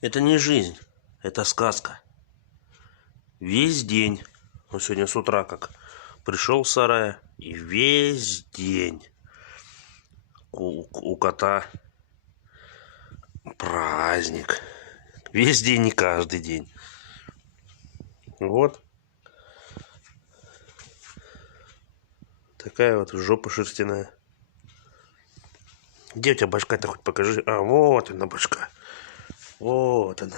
Это не жизнь, это сказка. Весь день, вот сегодня с утра как пришел в сарай, и весь день у кота праздник. Весь день, не каждый день. Вот. Такая вот жопа шерстяная. Где у тебя башка-то, хоть покажи. А, вот она башка. Вот она.